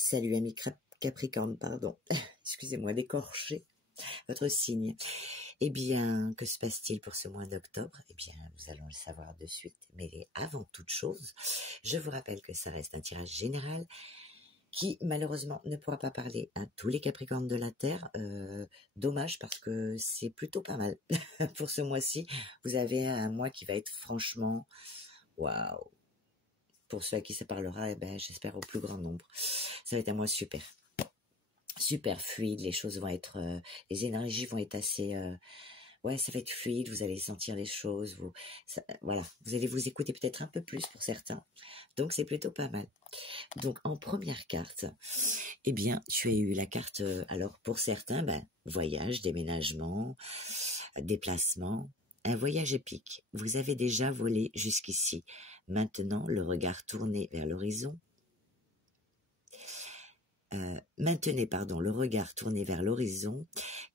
Salut ami Capricorne, pardon, excusez-moi d'écorcher votre signe. Eh bien, que se passe-t-il pour ce mois d'octobre? Eh bien, nous allons le savoir de suite. Mais avant toute chose, je vous rappelle que ça reste un tirage général qui, malheureusement, ne pourra pas parler à tous les Capricornes de la Terre. Dommage, parce que c'est plutôt pas mal. Pour ce mois-ci, vous avez un mois qui va être franchement... Waouh! Pour ceux à qui ça parlera, eh ben, j'espère au plus grand nombre. Ça va être un mois super. Super fluide, les choses vont être... les énergies vont être assez... ouais, ça va être fluide, vous allez sentir les choses, voilà, vous allez vous écouter peut-être un peu plus pour certains. Donc, c'est plutôt pas mal. Donc, en première carte, eh bien, tu as eu la carte... alors, pour certains, voyage, déménagement, déplacement... Un voyage épique. Vous avez déjà volé jusqu'ici. Maintenant, le regard tourné vers l'horizon. Maintenez, le regard tourné vers l'horizon,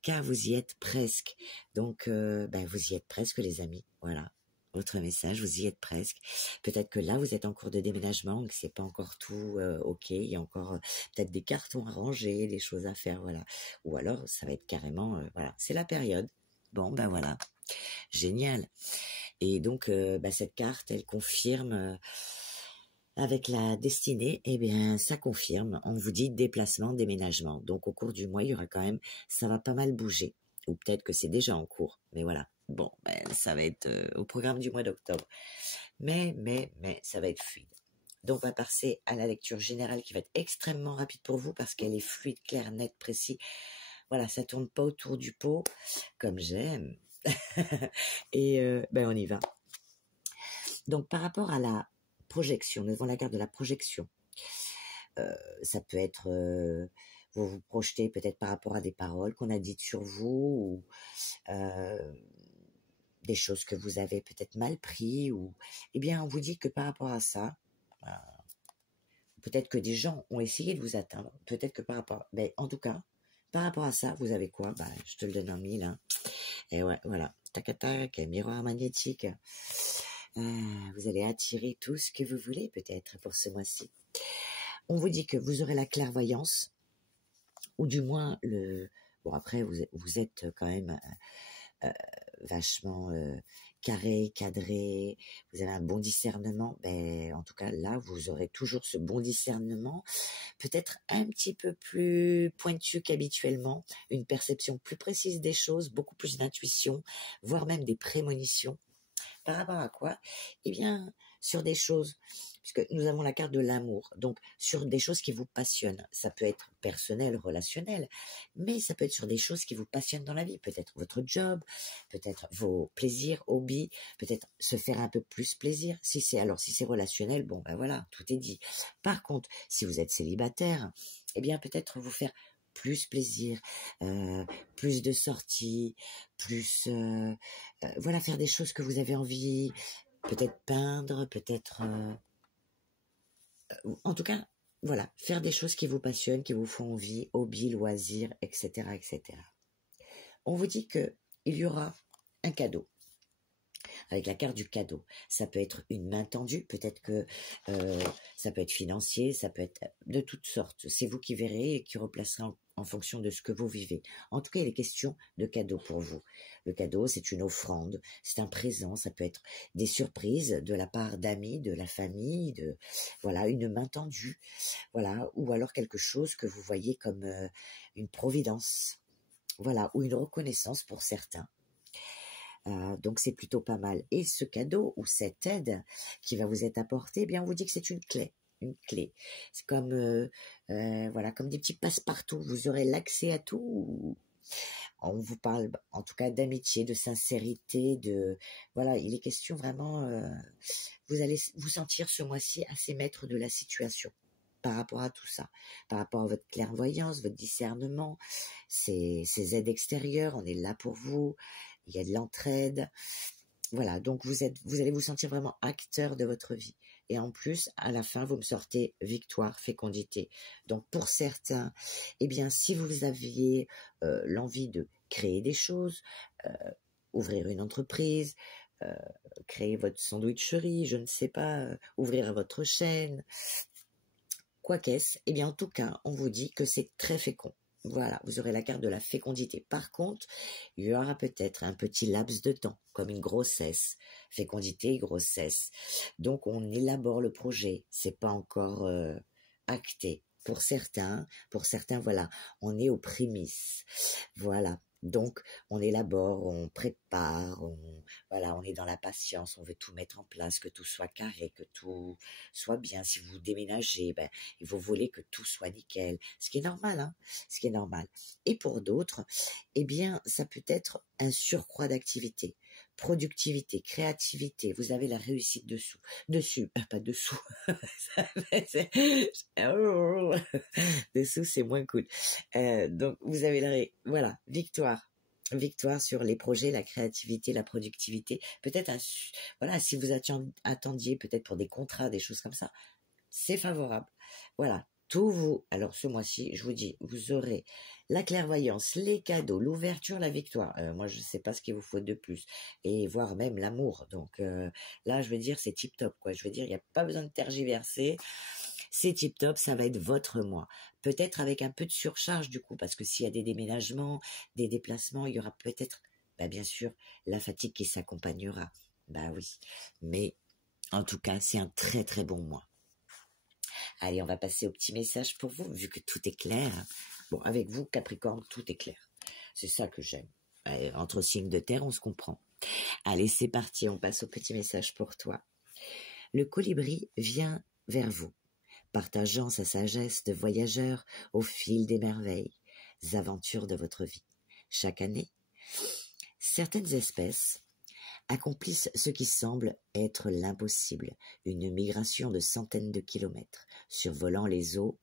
car vous y êtes presque. Donc, vous y êtes presque, les amis. Voilà. Autre message, vous y êtes presque. Peut-être que là, vous êtes en cours de déménagement, que c'est pas encore tout ok. Il y a encore peut-être des cartons à ranger, des choses à faire, voilà. Ou alors, ça va être carrément, voilà. C'est la période. Bon, voilà. Génial. Et donc, cette carte, elle confirme avec la destinée, eh bien, ça confirme. On vous dit déplacement, déménagement. Donc, au cours du mois, il y aura quand même, ça va pas mal bouger. Ou peut-être que c'est déjà en cours. Mais voilà. Bon, ça va être au programme du mois d'octobre. Mais, ça va être fluide. Donc, on va passer à la lecture générale qui va être extrêmement rapide pour vous parce qu'elle est fluide, claire, nette, précis. Voilà, ça tourne pas autour du pot, comme j'aime. Et on y va. Donc par rapport à la projection, nous avons la carte de la projection. Ça peut être vous vous projetez peut-être par rapport à des paroles qu'on a dites sur vous, ou des choses que vous avez peut-être mal pris, ou eh bien on vous dit que par rapport à ça, peut-être que des gens ont essayé de vous atteindre, peut-être que par rapport, en tout cas, par rapport à ça, vous avez quoi? Je te le donne en mille, hein. Et ouais, voilà. Tac, tac, miroir magnétique. Vous allez attirer tout ce que vous voulez, peut-être, pour ce mois-ci. On vous dit que vous aurez la clairvoyance, ou du moins bon, après, vous êtes quand même vachement carré, cadré, vous avez un bon discernement. En tout cas, là, vous aurez toujours ce bon discernement, peut-être un petit peu plus pointu qu'habituellement, une perception plus précise des choses, beaucoup plus d'intuition, voire même des prémonitions. Par rapport à quoi? Eh bien, sur des choses, puisque nous avons la carte de l'amour, donc sur des choses qui vous passionnent. Ça peut être personnel, relationnel, mais ça peut être sur des choses qui vous passionnent dans la vie. Peut-être votre job, peut-être vos plaisirs, hobbies, peut-être se faire un peu plus plaisir. Si c'est relationnel, voilà, tout est dit. Par contre, si vous êtes célibataire, eh bien peut-être vous faire plus plaisir, plus de sorties, plus voilà, faire des choses que vous avez envie, peut-être peindre, peut-être en tout cas, voilà, faire des choses qui vous passionnent, qui vous font envie, hobby, loisirs, etc., etc. On vous dit que il y aura un cadeau. Avec la carte du cadeau, ça peut être une main tendue, peut-être que ça peut être financier, ça peut être de toutes sortes. C'est vous qui verrez et qui replacerez en fonction de ce que vous vivez. En tout cas, il est question de cadeau pour vous. Le cadeau, c'est une offrande, c'est un présent, ça peut être des surprises de la part d'amis, de la famille, voilà, une main tendue, voilà, ou alors quelque chose que vous voyez comme une providence, voilà, ou une reconnaissance pour certains. Donc c'est plutôt pas mal. Et ce cadeau ou cette aide qui va vous être apportée, on vous dit que c'est une clé. Une clé. C'est comme voilà, comme des petits passe-partout. Vous aurez l'accès à tout. On vous parle en tout cas d'amitié, de sincérité, voilà, il est question vraiment. Vous allez vous sentir ce mois-ci assez maître de la situation. Par rapport à tout ça, par rapport à votre clairvoyance, votre discernement, ces aides extérieures, on est là pour vous, il y a de l'entraide, voilà, donc vous allez vous sentir vraiment acteur de votre vie, et en plus, à la fin, vous me sortez victoire, fécondité, donc pour certains, eh bien, si vous aviez l'envie de créer des choses, ouvrir une entreprise, créer votre sandwicherie, je ne sais pas, ouvrir votre chaîne, Quoi qu'est-ce? Eh bien, en tout cas, on vous dit que c'est très fécond. Voilà, vous aurez la carte de la fécondité. Par contre, il y aura peut-être un petit laps de temps, comme une grossesse. Fécondité, grossesse. Donc, on élabore le projet. C'est pas encore acté. Pour certains, voilà, on est aux prémices. Voilà. Donc, on élabore, on prépare, voilà, on est dans la patience, on veut tout mettre en place, que tout soit carré, que tout soit bien. Si vous déménagez, ben, vous voulez que tout soit nickel, ce qui est normal, hein, ce qui est normal. Et pour d'autres, eh bien, ça peut être un surcroît d'activité, productivité, créativité. Vous avez la réussite dessus, pas dessous. Dessous, c'est moins cool. Donc, vous avez voilà, victoire sur les projets, la créativité, la productivité. Peut-être, voilà, si vous attendiez peut-être pour des contrats, des choses comme ça, c'est favorable. Voilà, alors ce mois-ci, je vous dis, vous aurez la clairvoyance, les cadeaux, l'ouverture, la victoire. Moi, je ne sais pas ce qu'il vous faut de plus. Et voire même l'amour. Donc là, je veux dire, c'est tip-top, quoi. Je veux dire, il n'y a pas besoin de tergiverser. C'est tip-top, ça va être votre mois. Peut-être avec un peu de surcharge du coup, parce que s'il y a des déménagements, des déplacements, il y aura peut-être, bien sûr, la fatigue qui s'accompagnera. Oui. Mais en tout cas, c'est un très très bon mois. Allez, on va passer au petit message pour vous, vu que tout est clair. Bon, avec vous, Capricorne, tout est clair. C'est ça que j'aime. Entre signes de terre, on se comprend. Allez, c'est parti, on passe au petit message pour toi. Le colibri vient vers vous, partageant sa sagesse de voyageur au fil des merveilles, aventures de votre vie. Chaque année, certaines espèces accomplissent ce qui semble être l'impossible, une migration de centaines de kilomètres, survolant les eaux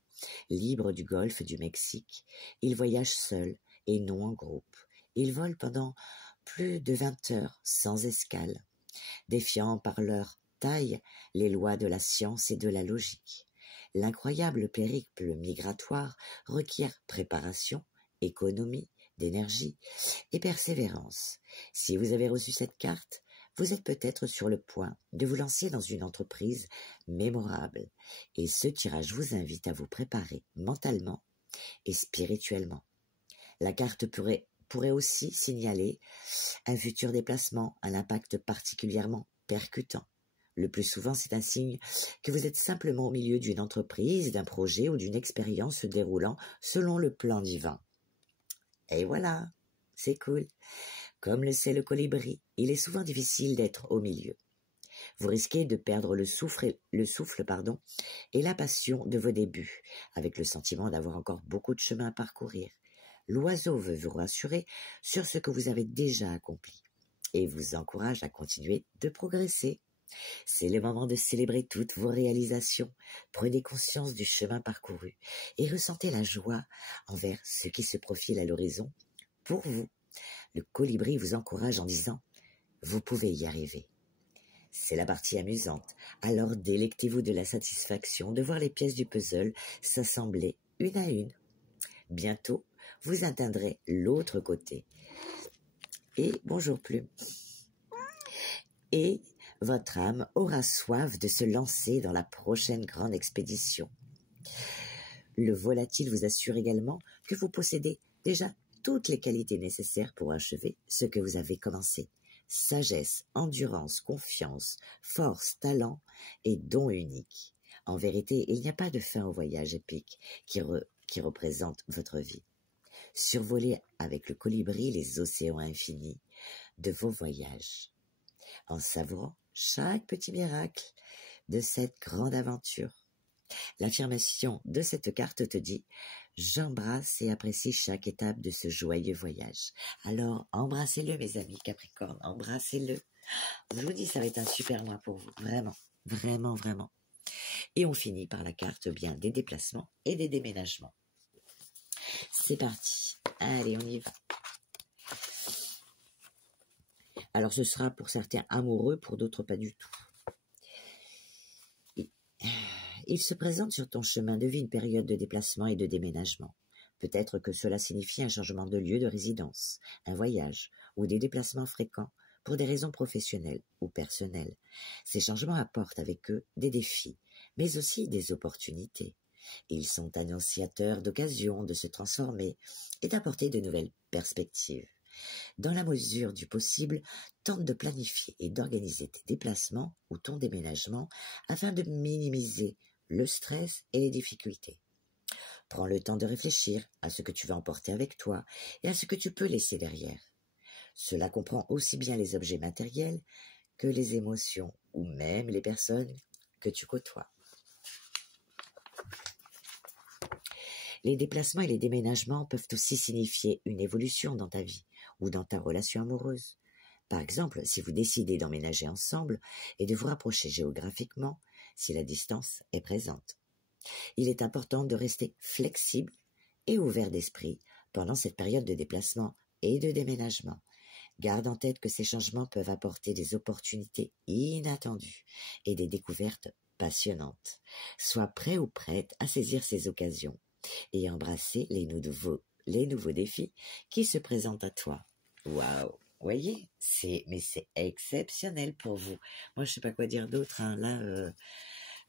libres du golfe du Mexique. Ils voyagent seuls et non en groupe. Ils volent pendant plus de 20 heures sans escale, défiant par leur taille les lois de la science et de la logique. L'incroyable périple migratoire requiert préparation, économie, d'énergie et persévérance. Si vous avez reçu cette carte, vous êtes peut-être sur le point de vous lancer dans une entreprise mémorable. Et ce tirage vous invite à vous préparer mentalement et spirituellement. La carte pourrait aussi signaler un futur déplacement, un impact particulièrement percutant. Le plus souvent, c'est un signe que vous êtes simplement au milieu d'une entreprise, d'un projet ou d'une expérience se déroulant selon le plan divin. Et voilà, c'est cool. Comme le sait le colibri, il est souvent difficile d'être au milieu. Vous risquez de perdre le souffle, et la passion de vos débuts, avec le sentiment d'avoir encore beaucoup de chemin à parcourir. L'oiseau veut vous rassurer sur ce que vous avez déjà accompli et vous encourage à continuer de progresser. C'est le moment de célébrer toutes vos réalisations. Prenez conscience du chemin parcouru et ressentez la joie envers ce qui se profile à l'horizon pour vous. Le colibri vous encourage en disant « Vous pouvez y arriver ». C'est la partie amusante, alors délectez-vous de la satisfaction de voir les pièces du puzzle s'assembler une à une. Bientôt, vous atteindrez l'autre côté. Et bonjour Plume. Et votre âme aura soif de se lancer dans la prochaine grande expédition. Le volatile vous assure également que vous possédez déjà toutes les qualités nécessaires pour achever ce que vous avez commencé. Sagesse, endurance, confiance, force, talent et dons uniques. En vérité, il n'y a pas de fin au voyage épique qui représente votre vie. Survolez avec le colibri les océans infinis de vos voyages, en savourant chaque petit miracle de cette grande aventure. L'affirmation de cette carte te dit « J'embrasse et apprécie chaque étape de ce joyeux voyage ». Alors, embrassez-le mes amis Capricorne, embrassez-le. Je vous dis, ça va être un super mois pour vous, vraiment, vraiment, vraiment. Et on finit par la carte bien des déplacements et des déménagements. C'est parti, allez, on y va. Alors, ce sera pour certains amoureux, pour d'autres pas du tout. Il se présente sur ton chemin de vie une période de déplacement et de déménagement. Peut-être que cela signifie un changement de lieu de résidence, un voyage ou des déplacements fréquents pour des raisons professionnelles ou personnelles. Ces changements apportent avec eux des défis, mais aussi des opportunités. Ils sont annonciateurs d'occasions de se transformer et d'apporter de nouvelles perspectives. Dans la mesure du possible, tente de planifier et d'organiser tes déplacements ou ton déménagement afin de minimiser le stress et les difficultés. Prends le temps de réfléchir à ce que tu vas emporter avec toi et à ce que tu peux laisser derrière. Cela comprend aussi bien les objets matériels que les émotions ou même les personnes que tu côtoies. Les déplacements et les déménagements peuvent aussi signifier une évolution dans ta vie ou dans ta relation amoureuse. Par exemple, si vous décidez d'emménager ensemble et de vous rapprocher géographiquement, si la distance est présente. Il est important de rester flexible et ouvert d'esprit pendant cette période de déplacement et de déménagement. Garde en tête que ces changements peuvent apporter des opportunités inattendues et des découvertes passionnantes. Sois prêt ou prête à saisir ces occasions et embrasser les nouveaux défis qui se présentent à toi. Waouh! Voyez, c'est exceptionnel pour vous. Moi, je sais pas quoi dire d'autre. Là,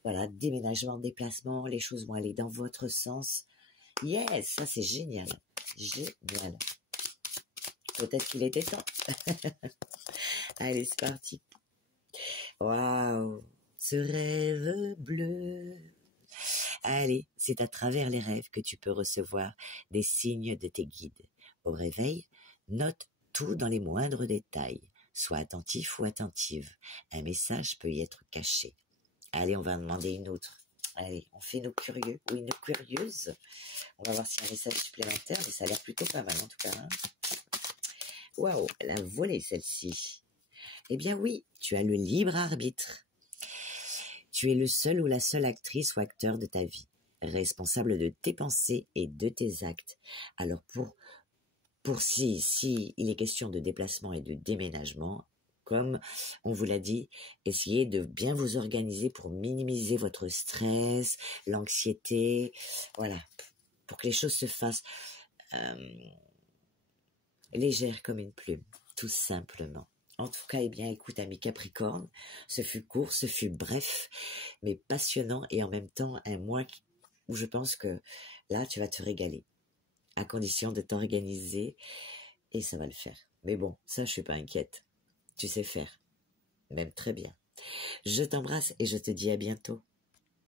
voilà, déménagement, déplacement, les choses vont aller dans votre sens. Yes, ça c'est génial. Génial. Peut-être qu'il était temps. Allez, c'est parti. Waouh, ce rêve bleu. Allez, c'est à travers les rêves que tu peux recevoir des signes de tes guides. Au réveil, note tout dans les moindres détails. Sois attentif ou attentive. Un message peut y être caché. Allez, on va en demander une autre. Allez, on fait nos curieux ou une curieuse. On va voir s'il y a un message supplémentaire, mais ça a l'air plutôt pas mal en tout cas. Waouh, elle a volé celle-ci. Eh bien oui, tu as le libre arbitre. Tu es le seul ou la seule actrice ou acteur de ta vie, responsable de tes pensées et de tes actes. Alors si il est question de déplacement et de déménagement, comme on vous l'a dit, essayez de bien vous organiser pour minimiser votre stress, l'anxiété, voilà, pour que les choses se fassent légères comme une plume, tout simplement. En tout cas, eh bien, écoute, ami Capricorne, ce fut court, ce fut bref, mais passionnant et en même temps un mois où je pense que là, tu vas te régaler, à condition de t'organiser et ça va le faire. Mais bon, ça, je suis pas inquiète. Tu sais faire, même très bien. Je t'embrasse et je te dis à bientôt.